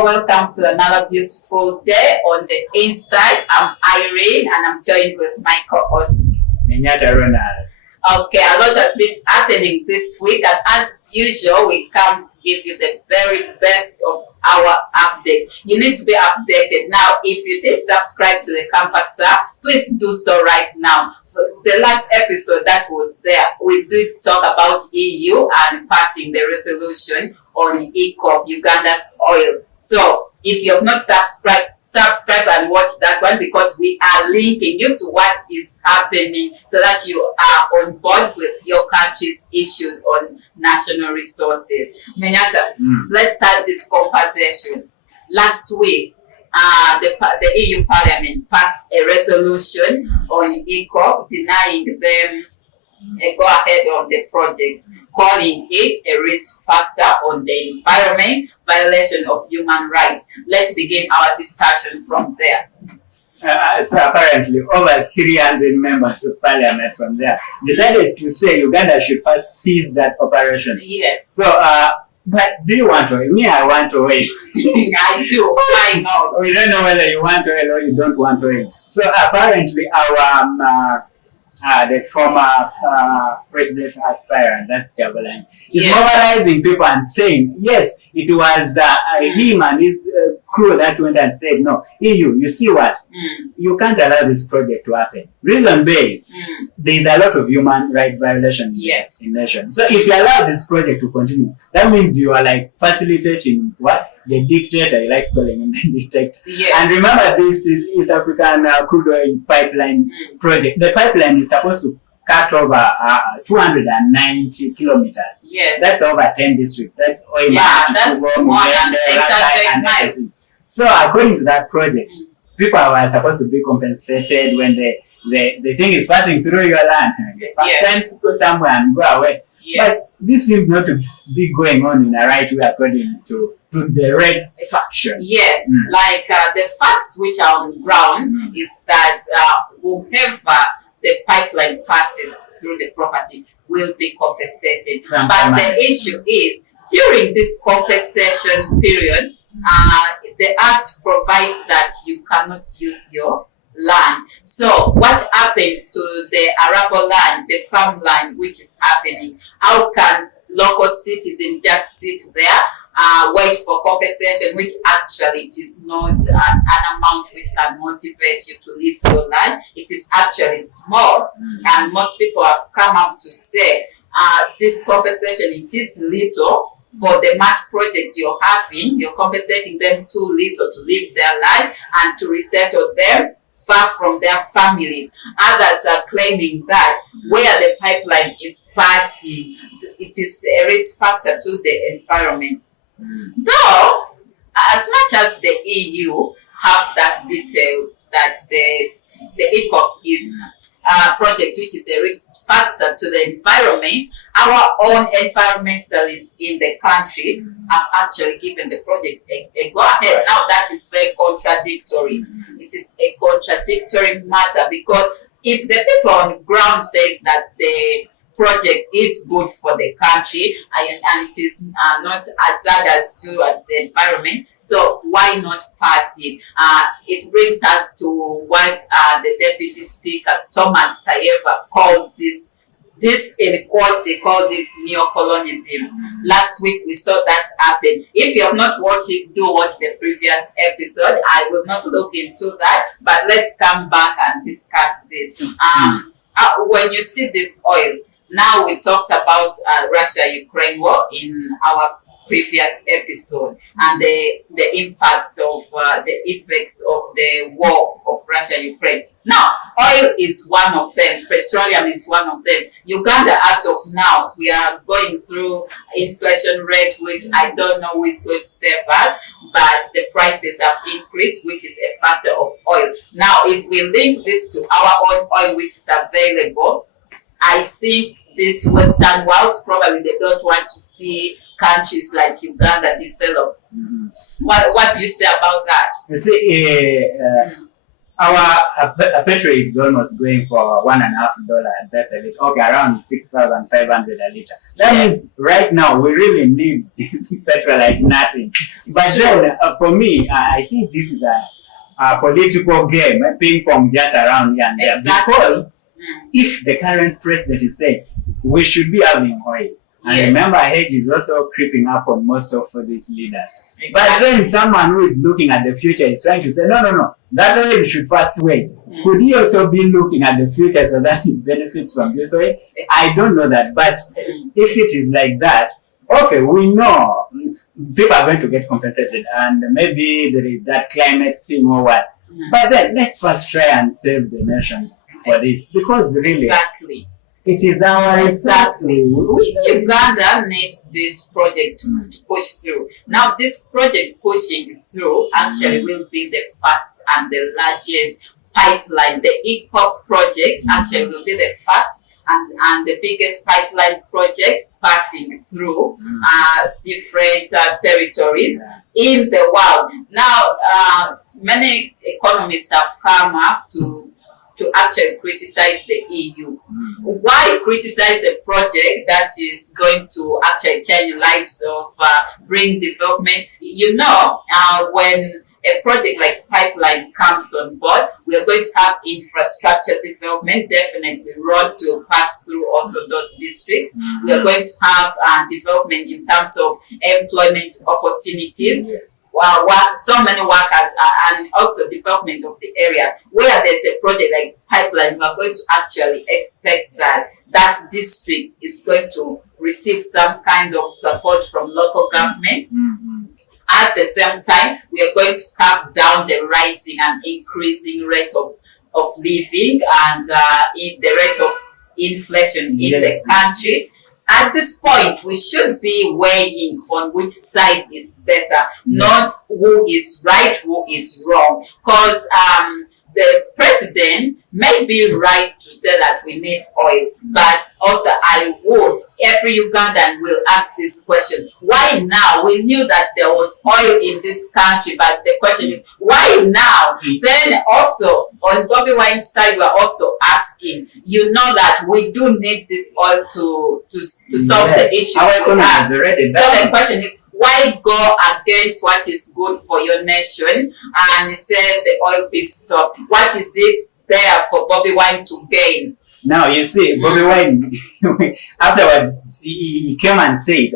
Hello, welcome to another beautiful day on the inside. I'm Irene and I'm joined with my co-host, Minyata Ronald. Okay, a lot has been happening this week, and as usual, we come to give you the very best of our updates. You need to be updated. Now, if you did subscribe to the Campusa, please do so right now. For the last episode that was there, we did talk about EU and passing the resolution on ECOP, Uganda's oil. So, if you have not subscribed, subscribe and watch that one, because we are linking you to what is happening so that you are on board with your country's issues on national resources. Minyata, let's start this conversation. Last week, the EU Parliament passed a resolution on ECOP denying them a go-ahead on the project, calling it a risk factor on the environment, violation of human rights. Let's begin our discussion from there. So apparently over 300 members of parliament from there decided to say Uganda should first cease that operation. Yes. So, but do you want oil? Me, I want oil. I do. Why not? We don't know whether you want oil or you don't want oil. So apparently our the former president aspirant, that's Kyagulanyi, is mobilizing people and saying, yes, it was him and his crew that went and said, no, EU, you see what? You can't allow this project to happen. Reason being, there is a lot of human rights violation in nation. So if you allow this project to continue, that means you are like facilitating what? The dictator, he likes calling him the dictator. Yes. And remember, this is East African crude oil pipeline project. The pipeline is supposed to cut over 290 kilometers. Yes. That's over 10 districts. That's oil. That's more than 800 miles. So according to that project, people are supposed to be compensated when the thing is passing through your land. First go somewhere and go away. Yes. But this seems not to be going on in a right way according to the red faction. Yes, like the facts which are on ground is that whoever the pipeline passes through the property will be compensated. But the issue is, during this compensation period, the Act provides that you cannot use your land. So what happens to the arable land, the farmland which is happening? How can local citizens just sit there, wait for compensation, which actually it is not an amount which can motivate you to leave your land? It is actually small, and most people have come up to say this compensation, it is little for the much project you're having. You're compensating them too little to leave their land and to resettle them far from their families. Others are claiming that where the pipeline is passing, it is a risk factor to the environment. Though, as much as the EU have that detail that the ECOP is a project which is a risk factor to the environment, our own environmentalists in the country have actually given the project a go-ahead. Now that is very contradictory. It is a contradictory matter, because if the people on the ground says that the project is good for the country and it is not hazardous to the environment, so why not pass it? It brings us to what the Deputy Speaker Thomas Tayeva called this in quotes, he called it neocolonialism. Last week we saw that happen. If you have not watched it, do watch the previous episode. I will not look into that, but let's come back and discuss this. When you see this oil, now we talked about Russia-Ukraine war in our previous episode, and the impacts of the effects of the war of Russia-Ukraine. Now, oil is one of them. Petroleum is one of them. Uganda, as of now, we are going through inflation rate, which I don't know who is going to save us, but the prices have increased, which is a factor of oil. Now, if we link this to our own oil, which is available, I think these Western worlds, probably they don't want to see countries like Uganda develop. What do you say about that? You see, our petrol is almost going for $1.50. That's a liter. Okay, around 6,500 a liter. That means right now we really need petrol like nothing. But then for me, I think this is a political game, a ping pong just around here and there. Exactly. Because if the current president is saying we should be having oil, and remember, age is also creeping up on most of these leaders. Exactly. But then someone who is looking at the future is trying to say, no, that oil should first wait. Could he also be looking at the future so that he benefits from this oil? I don't know that. But if it is like that, okay, we know people are going to get compensated, and maybe there is that climate thing or what. But then let's first try and save the nation for this, because really, it is our Uganda needs this project to push through. Now, this project pushing through actually will be the first and the largest pipeline. The ECOP project actually will be the first and the biggest pipeline project passing through different territories in the world. Now, many economists have come up to actually criticize the EU. Why criticize a project that is going to actually change lives of bring development? You know, when a project like pipeline comes on board, we are going to have infrastructure development. Definitely, roads will pass through also those districts. We are going to have development in terms of employment opportunities. So many workers and also development of the areas where there's a project like pipeline. We are going to actually expect that that district is going to receive some kind of support from local government. At the same time, we are going to cut down the rising and increasing rate of living and in the rate of inflation in the country. At this point, we should be weighing on which side is better, not who is right, who is wrong. Because the president may be right to say that we need oil, but also every Ugandan will ask this question. Why now? We knew that there was oil in this country, but the question is, why now? Then also, on Bobi Wine's side, we're also asking, you know that we do need this oil to solve the issues we have. So the question is, why go against what is good for your nation and say the oil be stopped? What is it there for Bobi Wine to gain? Now, you see, Bobi Wine, afterwards, he came and said,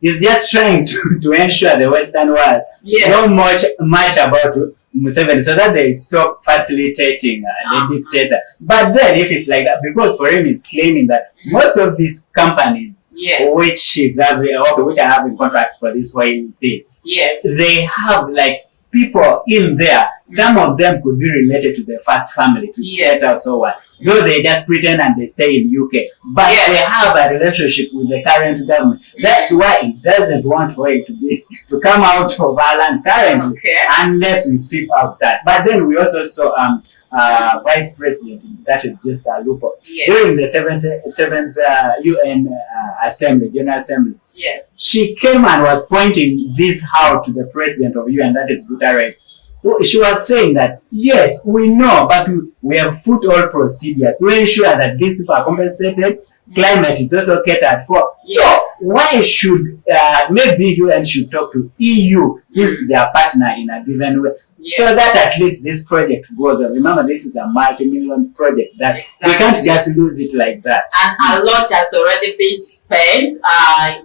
he's just trying to ensure the Western world don't much about Museveni so that they stop facilitating the dictator. But then, if it's like that, because for him, he's claiming that most of these companies which are having contracts for this oil thing, they have like people in there. Some of them could be related to the first family, to state or so on. Though they just pretend and they stay in UK. But they have a relationship with the current government. That's why it doesn't want oil to come out of our land currently, unless we sweep out that. But then we also saw Vice President, that is just a loophole, during the 7th UN Assembly, General Assembly. She came and was pointing this out to the President of UN, that is Guterres. She was saying that, yes, we know, but we have put all procedures to ensure that these people are compensated. Climate is also catered for. So why should maybe UN should talk to EU since they are partner in a given way, so that at least this project goes on. Remember, this is a multi-million project that we can't just lose it like that. And a lot has already been spent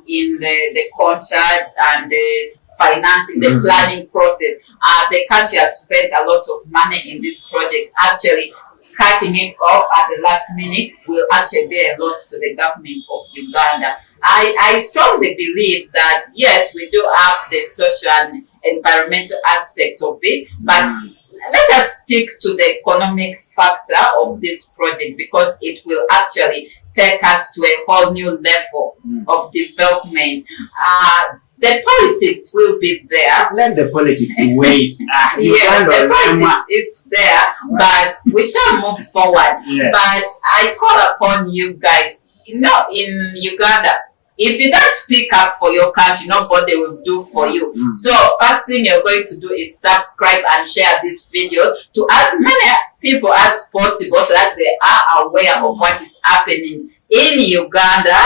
in the contract and the financing, the planning process. The country has spent a lot of money in this project. Actually, cutting it off at the last minute will actually be a loss to the government of Uganda. I strongly believe that, yes, we do have the social and environmental aspect of it, but let us stick to the economic factor of this project, because it will actually take us to a whole new level of development. The politics will be there. Let the politics wait. Yes, the politics is there, but we shall move forward. But I call upon you guys, in Uganda, if you don't speak up for your country, nobody will do for you. So first thing you're going to do is subscribe and share these videos to as many people as possible so that they are aware of what is happening in Uganda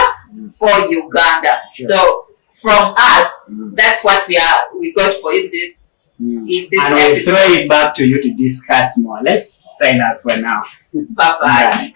for Uganda. So from us, that's what we got for you this and episode. we'll throw it back to you to discuss more. Let's sign out for now. Bye-bye.